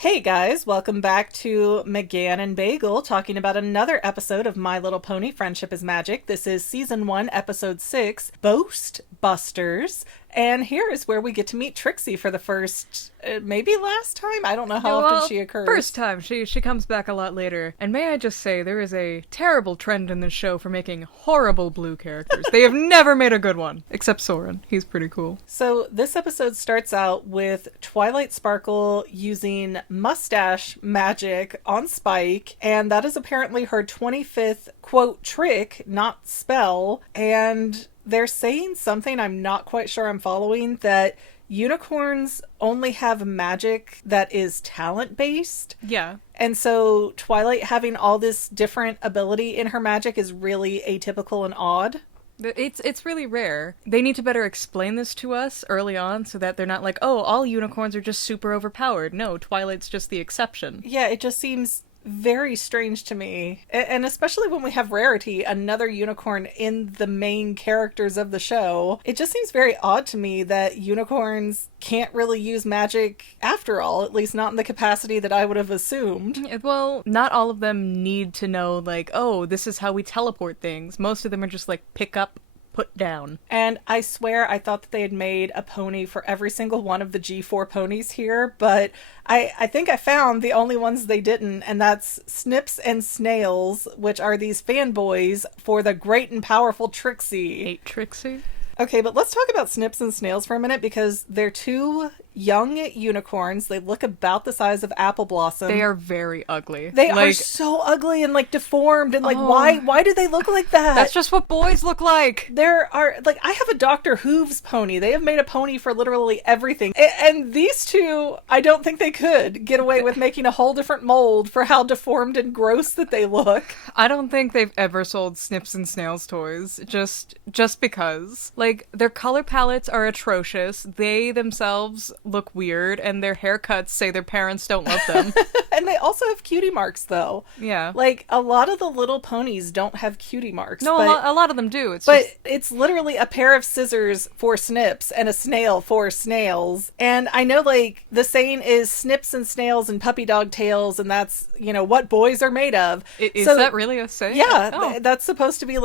Hey guys, welcome back to McGann and Bagel talking about another episode of My Little Pony Friendship is Magic. This is Season 1, Episode 6, Boast Busters. And here is where we get to meet Trixie for the first, maybe last time? I don't know how often she occurs. First time. She comes back a lot later. And may I just say, there is a terrible trend in this show for making horrible blue characters. They have never made a good one. Except Soren. He's pretty cool. So this episode starts out with Twilight Sparkle using mustache magic on Spike. And that is apparently her 25th, quote, trick, not spell. And they're saying something I'm not quite sure I'm following, that unicorns only have magic that is talent-based. Yeah. And so Twilight having all this different ability in her magic is really atypical and odd. It's really rare. They need to better explain this to us early on so that they're not like, oh, all unicorns are just super overpowered. No, Twilight's just the exception. Yeah, it just seems very strange to me. And especially when we have Rarity, another unicorn in the main characters of the show. It just seems very odd to me that unicorns can't really use magic after all, at least not in the capacity that I would have assumed. Well, not all of them need to know, like, oh, this is how we teleport things. Most of them are just like, pick up, put down. And I swear I thought that they had made a pony for every single one of the G4 ponies here, but I think I found the only ones they didn't, and that's Snips and Snails, which are these fanboys for the great and powerful Trixie. Hate Trixie? Okay, but let's talk about Snips and Snails for a minute, because they're two young unicorns. They look about the size of Apple Blossom. They are very ugly. They are so ugly and deformed and why do they look like that? That's just what boys look like. There are I have a Dr. Hooves pony. They have made a pony for literally everything. And these two, I don't think they could get away with making a whole different mold for how deformed and gross that they look. I don't think they've ever sold Snips and Snails toys just because. Their color palettes are atrocious. They themselves look weird, and their haircuts say their parents don't love them. And they also have cutie marks, though. Yeah. A lot of the little ponies don't have cutie marks. No, a lot of them do. It's literally a pair of scissors for Snips and a snail for Snails. And I know, the saying is Snips and Snails and puppy dog tails, and that's, what boys are made of. Is that really a saying? Yeah, that's supposed to be,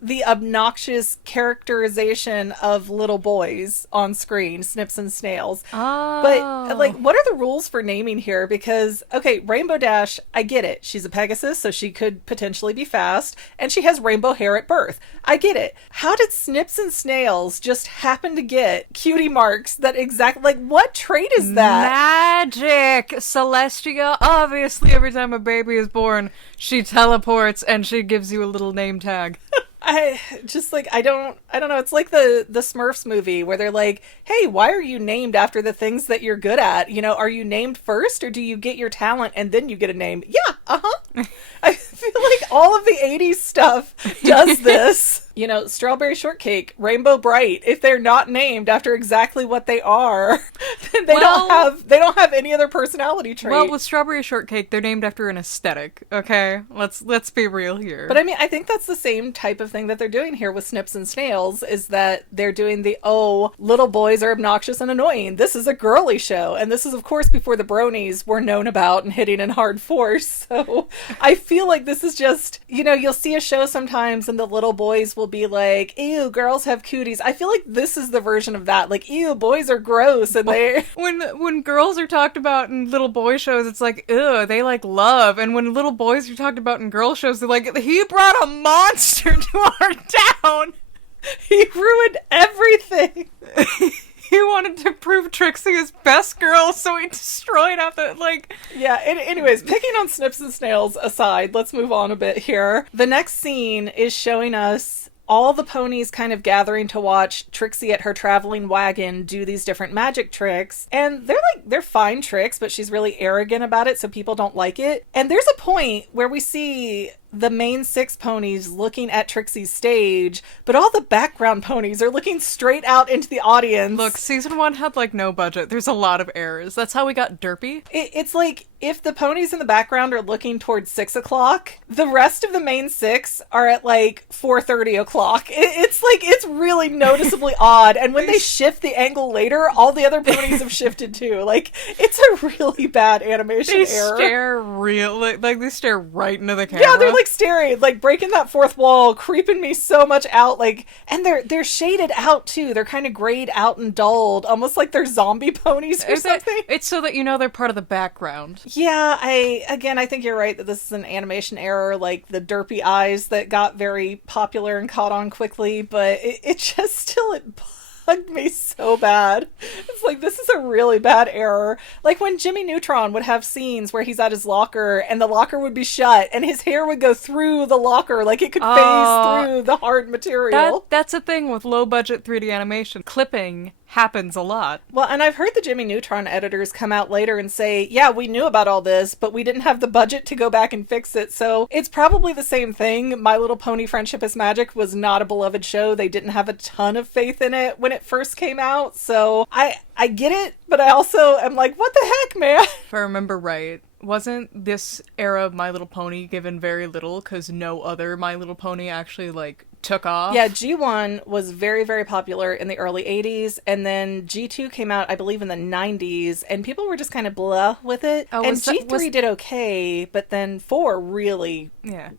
the obnoxious characterization of little boys on screen, Snips and Snails. Oh. But, what are the rules for naming here? Because, okay, Rainbow Dash, I get it. She's a Pegasus, so she could potentially be fast, and she has rainbow hair at birth. I get it. How did Snips and Snails just happen to get cutie marks that what trait is that? Magic! Celestia, obviously every time a baby is born, she teleports and she gives you a little name tag. I don't know. It's like the Smurfs movie where they're like, hey, why are you named after the things that you're good at? Are you named first, or do you get your talent and then you get a name? Yeah, I feel like all of the 80s stuff does this. Strawberry Shortcake, Rainbow Bright, if they're not named after exactly what they are, then they don't have any other personality trait. Well, with Strawberry Shortcake, they're named after an aesthetic, okay? Let's be real here. But I think that's the same type of thing that they're doing here with Snips and Snails, is that they're doing little boys are obnoxious and annoying. This is a girly show. And this is, of course, before the bronies were known about and hitting in hard force. So I feel like this is just, you'll see a show sometimes and the little boys will be like, ew, girls have cooties. I feel like this is the version of that. Ew, boys are gross. And they when girls are talked about in little boy shows, it's like, ew, they love. And when little boys are talked about in girl shows, they're like, he brought a monster to our town. He ruined everything. He wanted to prove Trixie his best girl, so he destroyed out the, Yeah, anyways, picking on Snips and Snails aside, let's move on a bit here. The next scene is showing us all the ponies kind of gathering to watch Trixie at her traveling wagon do these different magic tricks. And they're fine tricks, but she's really arrogant about it, so people don't like it. And there's a point where we see the main 6 ponies looking at Trixie's stage, but all the background ponies are looking straight out into the audience. Look, season 1 had, like, no budget. There's a lot of errors. That's how we got Derpy. It's like, if the ponies in the background are looking towards 6 o'clock, the rest of the main 6 are at, like, 4:30 o'clock. It's like, it's really noticeably odd. And when they shift the angle later, all the other ponies have shifted too. Like, it's a really bad animation error. They stare right into the camera. Yeah, they're like staring, like breaking that fourth wall, creeping me so much out. Like, and they're shaded out too. They're kind of grayed out and dulled, almost like they're zombie ponies or something. It's so that you know they're part of the background. Yeah, I think you're right that this is an animation error, like the derpy eyes that got very popular and caught on quickly, but it just still, it bugged me so bad. It's like, this is a really bad error. Like when Jimmy Neutron would have scenes where he's at his locker and the locker would be shut and his hair would go through the locker, like it could phase through the hard material. That's a thing with low budget 3D animation. Clipping happens a lot. Well, and I've heard the Jimmy Neutron editors come out later and say, yeah, we knew about all this, but we didn't have the budget to go back and fix it. So it's probably the same thing. My Little Pony Friendship is Magic was not a beloved show. They didn't have a ton of faith in it when it first came out. So I get it, but I also am like, what the heck, man? If I remember right, wasn't this era of My Little Pony given very little because no other My Little Pony actually, like, took off? Yeah, G1 was very, very popular in the early 80s, and then G2 came out, I believe, in the 90s, and people were just kind of blah with it. And G3 did okay, but then 4 really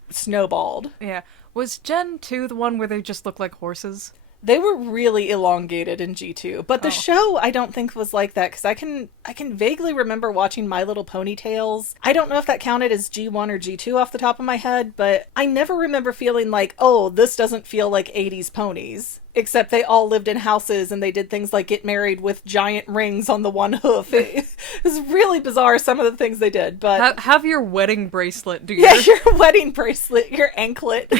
snowballed. Yeah. Was Gen 2 the one where they just looked like horses? They were really elongated in G2, but the show I don't think was like that, because I can vaguely remember watching My Little Ponytails. I don't know if that counted as G1 or G2 off the top of my head, but I never remember feeling like, oh, this doesn't feel like 80s ponies. Except they all lived in houses and they did things like get married with giant rings on the one hoof. It was really bizarre, some of the things they did, but... Have your wedding bracelet, dude. Yeah, your wedding bracelet, your anklet.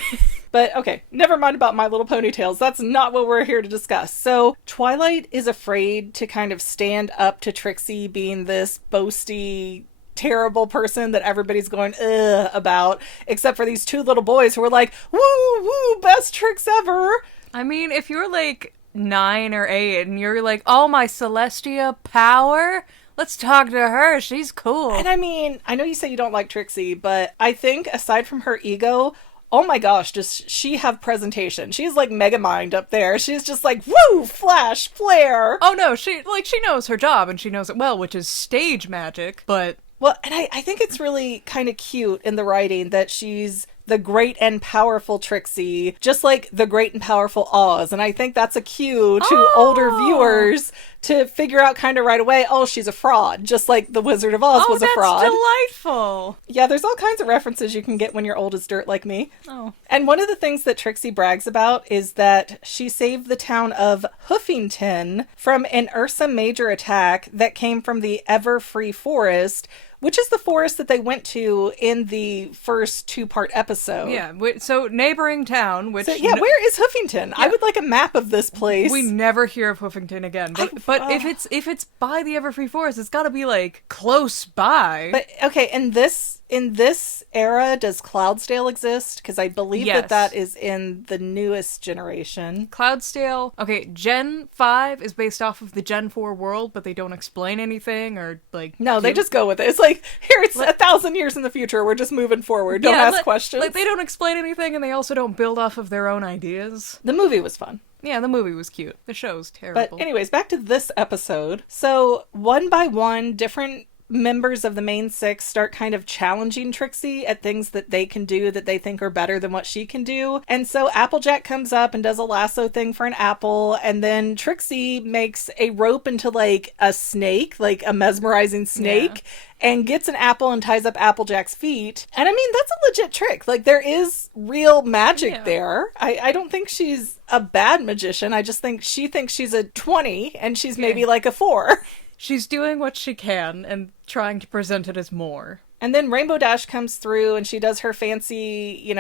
But okay, never mind about My Little Ponytails. That's not what we're here to discuss. So Twilight is afraid to kind of stand up to Trixie being this boasty, terrible person that everybody's going ugh about, except for these 2 little boys who are like, woo, woo, best tricks ever. I mean, if you're like 9 or 8 and you're like, oh, my Celestia power, let's talk to her, she's cool. And I mean, I know you say you don't like Trixie, but I think aside from her ego, oh my gosh, does she have presentation? She's like Megamind up there. She's just like, woo, flash, flare. Oh no, she knows her job and she knows it well, which is stage magic, but... Well, and I think it's really kind of cute in the writing that she's the great and powerful Trixie, just like the great and powerful Oz. And I think that's a cue to older viewers to figure out kind of right away, oh, she's a fraud, just like the Wizard of Oz was a fraud. Oh, that's delightful. Yeah, there's all kinds of references you can get when you're old as dirt like me. Oh. And one of the things that Trixie brags about is that she saved the town of Hoofington from an Ursa Major attack that came from the Ever-Free Forest, which is the forest that they went to in the first 2-part episode. Yeah, so neighboring town, which... So, yeah, where is Hoofington? Yeah. I would like a map of this place. We never hear of Hoofington again. But if it's by the Everfree Forest, it's gotta be, like, close by. But, okay, in this era, does Cloudsdale exist? Because I believe that is in the newest generation. Cloudsdale... Okay, Gen 5 is based off of the Gen 4 world, but they don't explain anything or, like... No, they just go with it. It's like, here, it's 1,000 years in the future. We're just moving forward. Don't ask questions. Like, they don't explain anything, and they also don't build off of their own ideas. The movie was fun. Yeah, the movie was cute. The show's terrible. But anyways, back to this episode. So, one by one, different members of the main 6 start kind of challenging Trixie at things that they can do that they think are better than what she can do. And so Applejack comes up and does a lasso thing for an apple, and then Trixie makes a rope into like a snake, like a mesmerizing snake, and gets an apple and ties up Applejack's feet. And I mean, that's a legit trick. Like, there is real magic there. I don't think she's a bad magician. I just think she thinks she's a 20 and she's maybe like a 4. She's doing what she can and trying to present it as more. And then Rainbow Dash comes through and she does her fancy,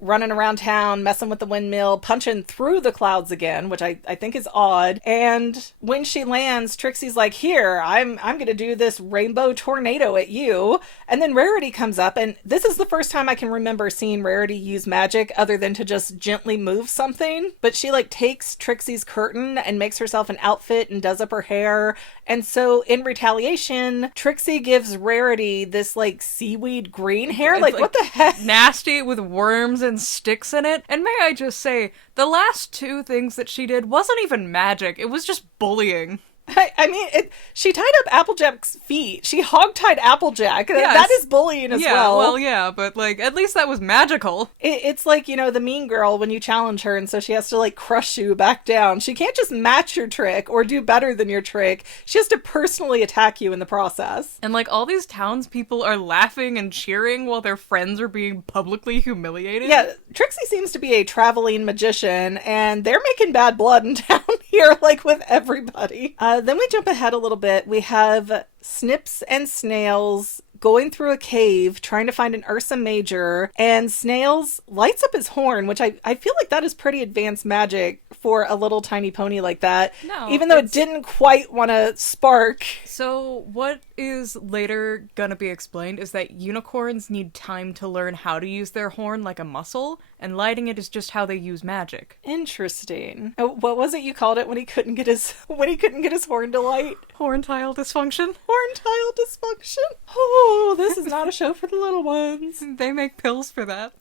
running around town, messing with the windmill, punching through the clouds again, which I think is odd. And when she lands, Trixie's like, here, I'm going to do this rainbow tornado at you. And then Rarity comes up, and this is the first time I can remember seeing Rarity use magic other than to just gently move something. But she takes Trixie's curtain and makes herself an outfit and does up her hair. And so in retaliation, Trixie gives Rarity this seaweed green hair. It's, what the heck? Nasty with worms and sticks in it. And may I just say, the last two things that she did wasn't even magic. It was just bullying. I mean, she tied up Applejack's feet. She hog-tied Applejack. Yes. That is bullying as well. Well, yeah, but, at least that was magical. It's like, the mean girl when you challenge her, and so she has to, crush you back down. She can't just match your trick or do better than your trick. She has to personally attack you in the process. And, all these townspeople are laughing and cheering while their friends are being publicly humiliated. Yeah, Trixie seems to be a traveling magician, and they're making bad blood in town here, with everybody. Then we jump ahead a little bit. We have Snips and Snails going through a cave trying to find an Ursa Major, and Snails lights up his horn, which I feel like that is pretty advanced magic for a little tiny pony like that. No, even though it didn't quite want to spark. So what is later gonna be explained is that unicorns need time to learn how to use their horn like a muscle, and lighting it is just how they use magic. Interesting. What was it you called it when he couldn't get his horn to light? Horn-tile dysfunction? Horn-tile dysfunction? Oh, this is not a show for the little ones. They make pills for that.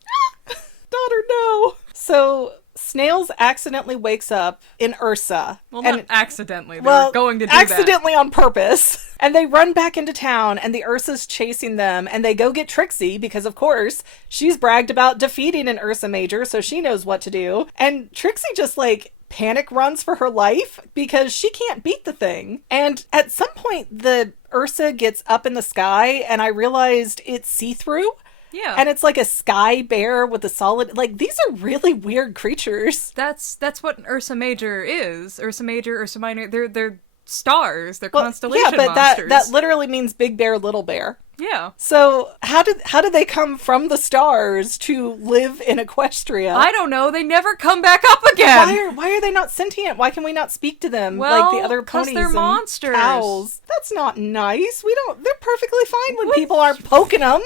Daughter, no. So Snails accidentally wakes up in Ursa. Well, not accidentally. They were going to do accidentally on purpose. And they run back into town, and the Ursa's chasing them, and they go get Trixie, because of course, she's bragged about defeating an Ursa Major, so she knows what to do. And Trixie just panic runs for her life because she can't beat the thing. And at some point, the Ursa gets up in the sky, and I realized it's see-through. Yeah. And it's like a sky bear with a solid... these are really weird creatures. That's what an Ursa Major is. Ursa Major, Ursa Minor, they're stars. They're constellation monsters. Yeah, but that literally means big bear, little bear. Yeah. So how did they come from the stars to live in Equestria? I don't know. They never come back up again. Why are they not sentient? Why can we not speak to them well, like the other ponies they're and monsters. cows? That's not nice. They're perfectly fine when people aren't poking them.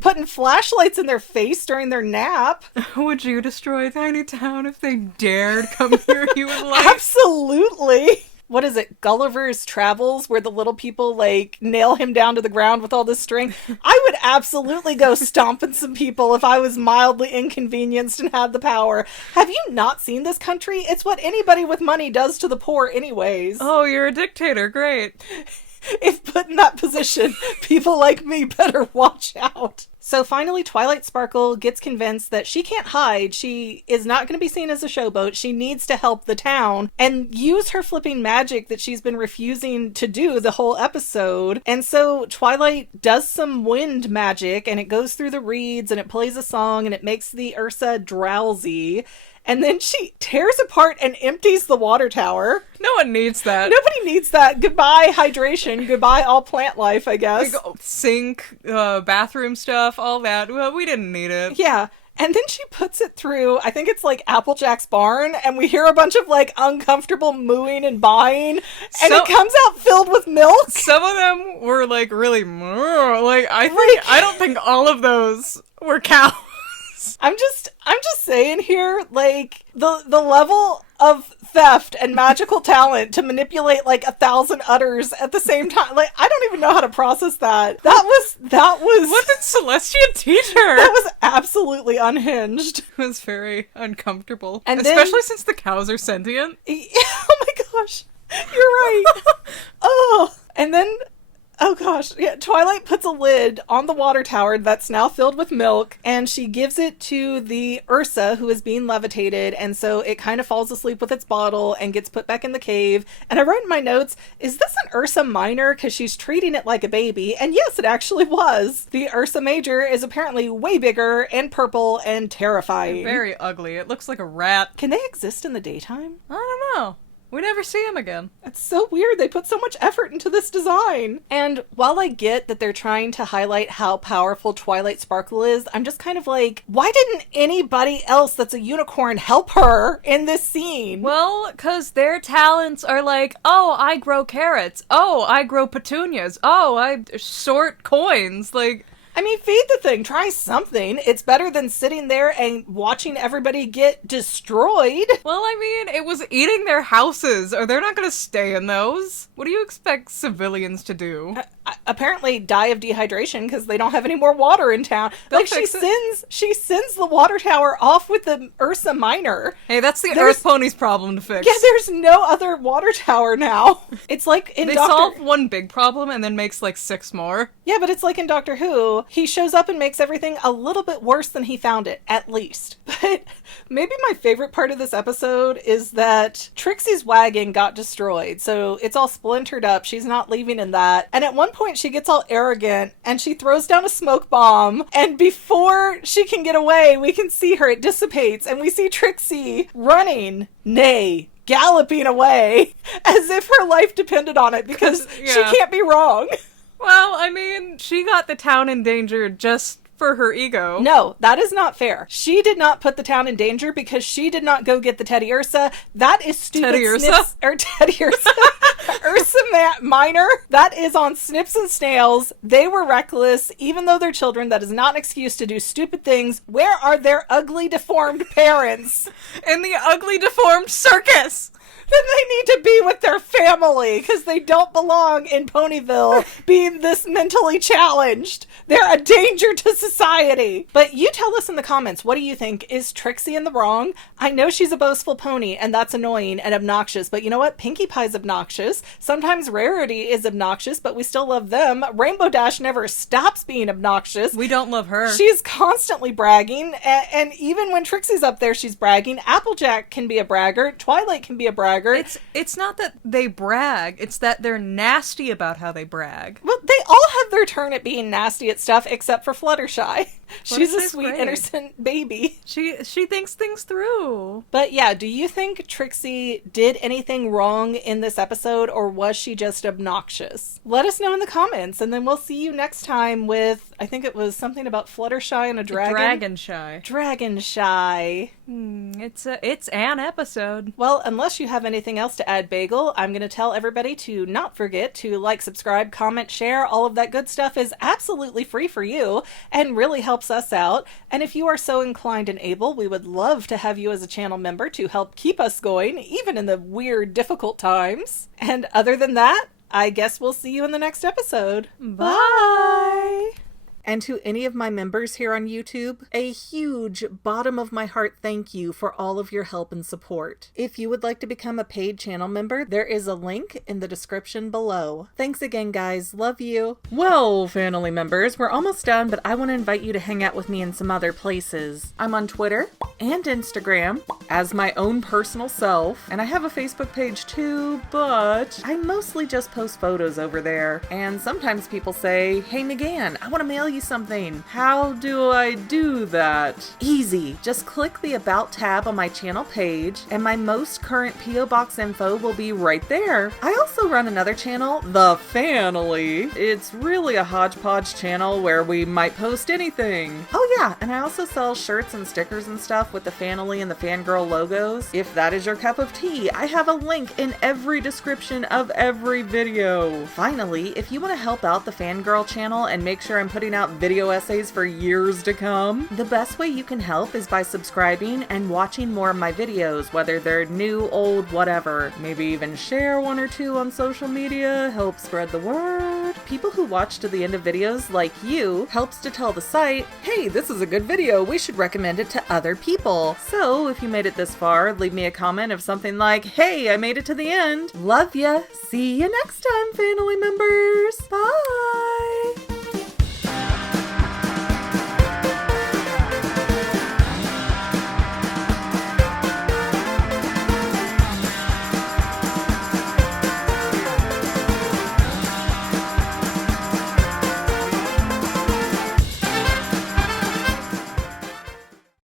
Putting flashlights in their face during their nap. Would you destroy a tiny town if they dared come near you with light? Absolutely. What is it? Gulliver's Travels, where the little people nail him down to the ground with all this string. I would absolutely go stomping some people if I was mildly inconvenienced and had the power. Have you not seen this country? It's what anybody with money does to the poor anyways. Oh, you're a dictator. Great. If put in that position, people like me better watch out. So finally, Twilight Sparkle gets convinced that she can't hide. She is not going to be seen as a showboat. She needs to help the town and use her flipping magic that she's been refusing to do the whole episode. And so Twilight does some wind magic, and it goes through the reeds, and it plays a song, and it makes the Ursa drowsy. And then she tears apart and empties the water tower. No one needs that. Nobody needs that. Goodbye hydration. Goodbye all plant life, I guess. Sink, bathroom stuff, all that. Well, we didn't need it. Yeah. And then she puts it through, I think it's Applejack's barn, and we hear a bunch of uncomfortable mooing and baaing, and it comes out filled with milk. Some of them were really, I don't think all of those were cows. I'm just saying here, the level of theft and magical talent to manipulate 1,000 udders at the same time. I don't even know how to process that. That was What did Celestia teach her? That was absolutely unhinged. It was very uncomfortable. And especially since the cows are sentient. Oh my gosh. You're right. Oh. And then oh gosh, yeah, Twilight puts a lid on the water tower that's now filled with milk, and she gives it to the Ursa who is being levitated, and so it kind of falls asleep with its bottle and gets put back in the cave. And I wrote in my notes, is this an Ursa Minor? Because she's treating it like a baby, and yes, it actually was. The Ursa Major is apparently way bigger and purple and terrifying. Very ugly. It looks like a rat. Can they exist in the daytime? I don't know. We never see him again. It's so weird. They put so much effort into this design. And while I get that they're trying to highlight how powerful Twilight Sparkle is, I'm just kind of like, why didn't anybody else that's a unicorn help her in this scene? Well, because their talents are like, oh, I grow carrots. Oh, I grow petunias. Oh, I sort coins. Like... I mean, feed the thing. Try something. It's better than sitting there and watching everybody get destroyed. Well, I mean, it was eating their houses. Or they're not going to stay in those. What do you expect civilians to do? Apparently die of dehydration because they don't have any more water in town. They'll Like, she sends the water tower off with the Ursa Minor. Hey, that's the Earth Pony's problem to fix. Yeah, there's no other water tower now. It's like in They Doctor... solve one big problem and then makes like 6 more. Yeah, but it's like in Doctor Who. He shows up and makes everything a little bit worse than he found it, at least. But maybe my favorite part of this episode is that Trixie's wagon got destroyed, so it's all splintered up. She's not leaving in that. And at one point she gets all arrogant and she throws down a smoke bomb, and before she can get away, we can see her, it dissipates, and we see Trixie running, nay, galloping away as if her life depended on it because yeah. she can't be wrong. Well, I mean, she got the town in danger just for her ego. No, that is not fair. She did not put the town in danger because she did not go get the Teddy Ursa. That is stupid. Teddy Ursa? Snips, or Teddy Ursa. Ursa Minor. That is on Snips and Snails. They were reckless. Even though they're children, that is not an excuse to do stupid things. Where are their ugly, deformed parents? In the ugly, deformed circus! Then they need to be with their family because they don't belong in Ponyville being this mentally challenged. They're a danger to society. But you tell us in the comments, what do you think? Is Trixie in the wrong? I know she's a boastful pony and that's annoying and obnoxious, but you know what? Pinkie Pie's obnoxious. Sometimes Rarity is obnoxious, but we still love them. Rainbow Dash never stops being obnoxious. We don't love her. She's constantly bragging, and even when Trixie's up there, she's bragging. Applejack can be a braggart. Twilight can be a braggart. It's not that they brag, it's that they're nasty about how they brag. Well, they all have their turn at being nasty at stuff, except for Fluttershy. She's a Fluttershy's sweet, great. innocent baby. She thinks things through. But yeah, do you think Trixie did anything wrong in this episode, or was she just obnoxious? Let us know in the comments, and then we'll see you next time with, I think it was something about Fluttershy and a dragon. Dragonshy. Dragonshy. It's an episode. Well, unless you have anything else to add, Bagel, I'm going to tell everybody to not forget to like, subscribe, comment, share. All of that good stuff is absolutely free for you and really helps us out. And if you are so inclined and able, we would love to have you as a channel member to help keep us going, even in the weird, difficult times. And other than that, I guess we'll see you in the next episode. Bye! And to any of my members here on YouTube, a huge bottom of my heart thank you for all of your help and support. If you would like to become a paid channel member, there is a link in the description below. Thanks again, guys. Love you. Well, family members, we're almost done, but I want to invite you to hang out with me in some other places. I'm on Twitter and Instagram as my own personal self, and I have a Facebook page too, but I mostly just post photos over there. And sometimes people say, hey, McGann, I want to mail you something. How do I do that? Easy. Just click the About tab on my channel page, and my most current P.O. Box info will be right there. I also run another channel, The Family. It's really a hodgepodge channel where we might post anything. Oh yeah, and I also sell shirts and stickers and stuff with the Family and the Fangirl logos. If that is your cup of tea, I have a link in every description of every video. Finally, if you want to help out the Fangirl channel and make sure I'm putting out video essays for years to come, the best way you can help is by subscribing and watching more of my videos, whether they're new, old, whatever. Maybe even share one or two on social media, help spread the word. People who watch to the end of videos, like you, helps to tell the site, hey, this is a good video, we should recommend it to other people. So if you made it this far, leave me a comment of something like, hey, I made it to the end. Love ya. See you next time, family members. Bye.